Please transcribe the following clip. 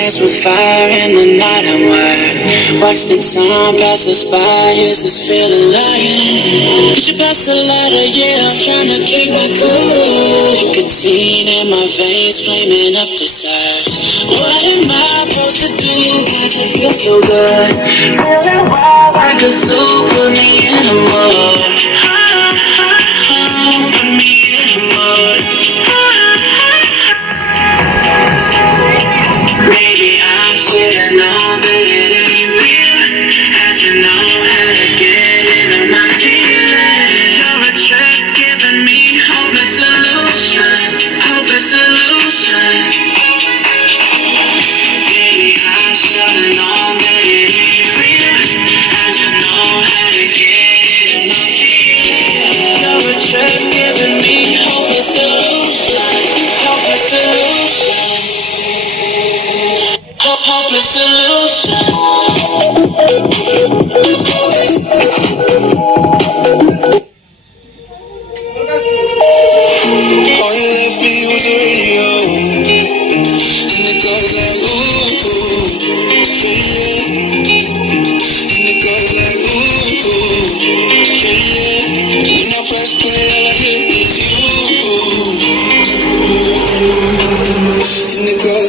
dance with fire in the night and watch the time pass us by. Is this feeling lying? Could you pass the lighter? Yeah, I'm trying to keep my cool. Nicotine in my veins, flaming up the sides. What am I supposed to do? Cause it feels so good. Feeling wild like a zoo. Put me in a mood. Put me in a mood. Maybe I should've known that it ain't real. How'd you know how to get into my feelings? You're a trick giving me hopeless solution. Hopeless solution. Maybe I should've known that it ain't real. How'd you know how to get into my feelings? You're a trick giving me hopeless solution. Hopeless solution. Hopeless solution. All you left me was the radio, and it goes like ooh, yeah, and it goes like ooh, yeah. When I press play, all I hear is you, and it goes.